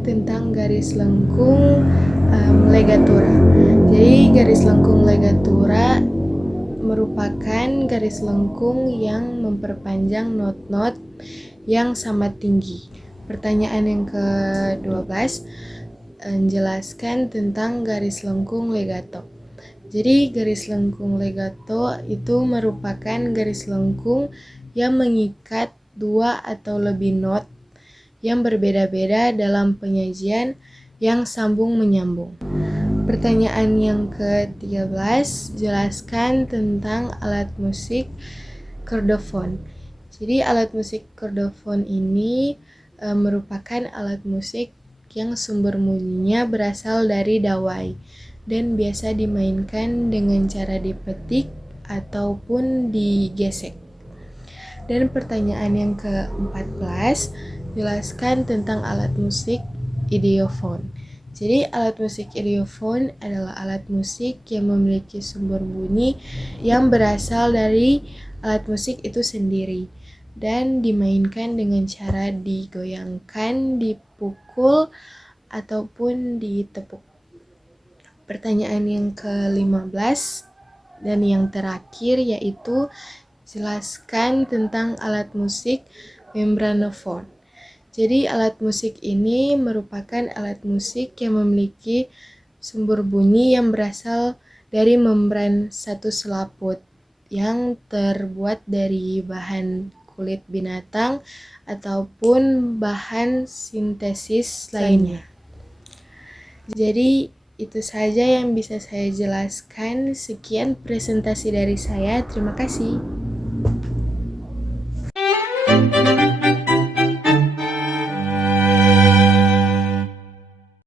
menjelaskan tentang garis lengkung legatura. Jadi garis lengkung legatura merupakan garis lengkung yang memperpanjang not-not yang sama tinggi. Pertanyaan yang ke-12, jelaskan tentang garis lengkung legato. Jadi garis lengkung legato itu merupakan garis lengkung yang mengikat dua atau lebih not yang berbeda-beda dalam penyajian yang sambung menyambung. Pertanyaan yang ke-13, jelaskan tentang alat musik chordofon. Jadi alat musik chordofon ini merupakan alat musik yang sumber bunyinya berasal dari dawai dan biasa dimainkan dengan cara dipetik ataupun digesek. Dan pertanyaan yang ke-14, jelaskan tentang alat musik ideofon. Jadi alat musik ideofon adalah alat musik yang memiliki sumber bunyi yang berasal dari alat musik itu sendiri dan dimainkan dengan cara digoyangkan, dipukul, ataupun ditepuk. Pertanyaan yang ke-15 dan yang terakhir yaitu jelaskan tentang alat musik membranofon. Jadi alat musik ini merupakan alat musik yang memiliki sumber bunyi yang berasal dari membran satu selaput yang terbuat dari bahan kulit binatang ataupun bahan sintesis lainnya. Jadi itu saja yang bisa saya jelaskan. Sekian presentasi dari saya. Terima kasih.